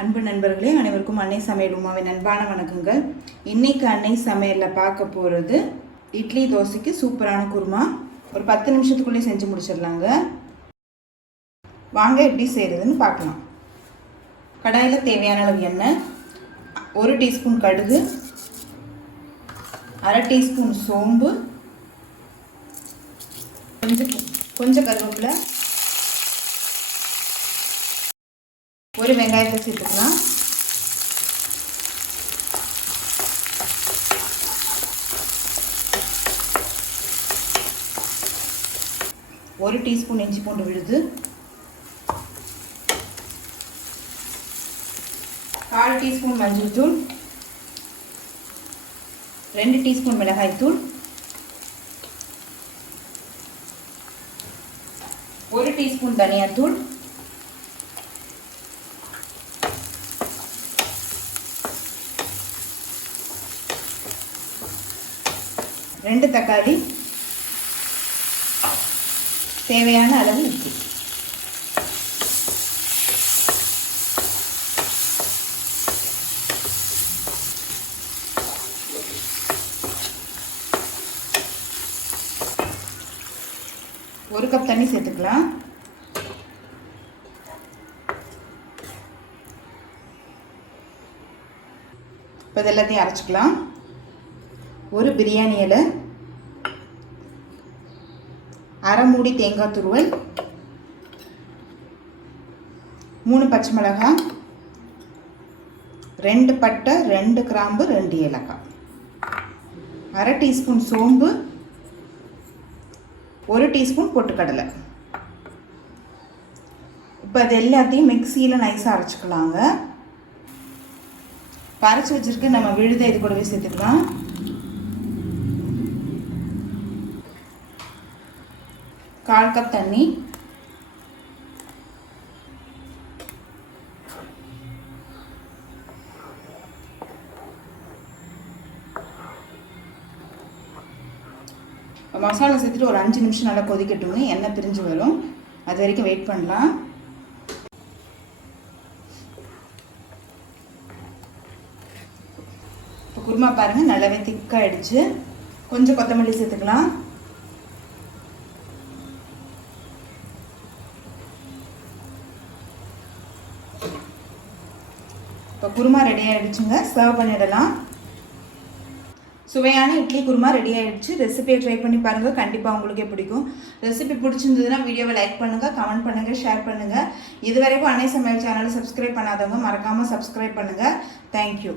அன்பு நண்பர்களே, அனைவருக்கும் அன்னை சமையல் உமாவின் அன்பான வணக்கங்கள். இன்னைக்கு அன்னை சமையலில் பார்க்க போகிறது இட்லி தோசைக்கு சூப்பரான குருமா. ஒரு 10 நிமிஷத்துக்குள்ளே செஞ்சு முடிச்சிடலாங்க. வாங்க எப்படி செய்கிறதுன்னு பார்க்கலாம். கடாயில் தேவையான அளவு எண்ணெய், 1 டீஸ்பூன் கடுகு, 1/2 டீஸ்பூன் சோம்பு, கொஞ்சம் கருவேப்பிலை, ஒரு வெங்காயத்தை சேர்த்துக்கலாம். ஒரு டீஸ்பூன் இஞ்சி பூண்டு விழுது, 1/4 டீஸ்பூன் மஞ்சள் தூள், 2 டீஸ்பூன் மிளகாய் தூள், 1 டீஸ்பூன் தனியாத்தூள், 2 தக்காளி, தேவையான அளவு உப்பு. ஒரு கப் தண்ணி சேர்த்துக்கலாம். இப்போ இதெல்லாத்தையும் அரைச்சிக்கலாம். ஒரு பிரியாணி இலை, 1/2 மூடி தேங்காய் துருவல், 3 பச்சை மிளகாய், 2 பட்டை, 2 கிராம்பு, 2 ஏலக்காய், 1/2 டீஸ்பூன் சோம்பு, 1 டீஸ்பூன் பொட்டுக்கடலை. இப்போ அது எல்லாத்தையும் மிக்சியில் நைஸாக அரைச்சிக்கலாங்க. அரைச்சி வச்சுருக்கு நம்ம விழுதை இது கூடவே சேர்த்துக்கலாம். கால் கப் தண்ணி, மசாலா சேர்த்துட்டு ஒரு 5 நிமிஷம் நல்லா கொதிக்கட்டுங்க. எண்ணெய் பிரிஞ்சு வரும், அது வரைக்கும் வெயிட் பண்ணலாம். இப்போ குருமா பாருங்கள் நல்லாவே திக்காகிடுச்சு. கொஞ்சம் கொத்தமல்லி சேர்த்துக்கலாம். இப்போ குருமா ரெடி ஆகிடுச்சுங்க. சர்வ் பண்ணிடலாம். சுவையான இட்லி குருமா ரெடி ஆகிடுச்சு. ரெசிபியை ட்ரை பண்ணி பாருங்கள், கண்டிப்பாக உங்களுக்கே பிடிக்கும். ரெசிபி பிடிச்சிருந்ததுன்னா வீடியோவை லைக் பண்ணுங்கள், கமெண்ட் பண்ணுங்கள், ஷேர் பண்ணுங்கள். இதுவரைக்கும் அன்னை சமையல் சேனலை சப்ஸ்கிரைப் பண்ணாதவங்க மறக்காமல் சப்ஸ்கிரைப் பண்ணுங்கள். தேங்க்யூ.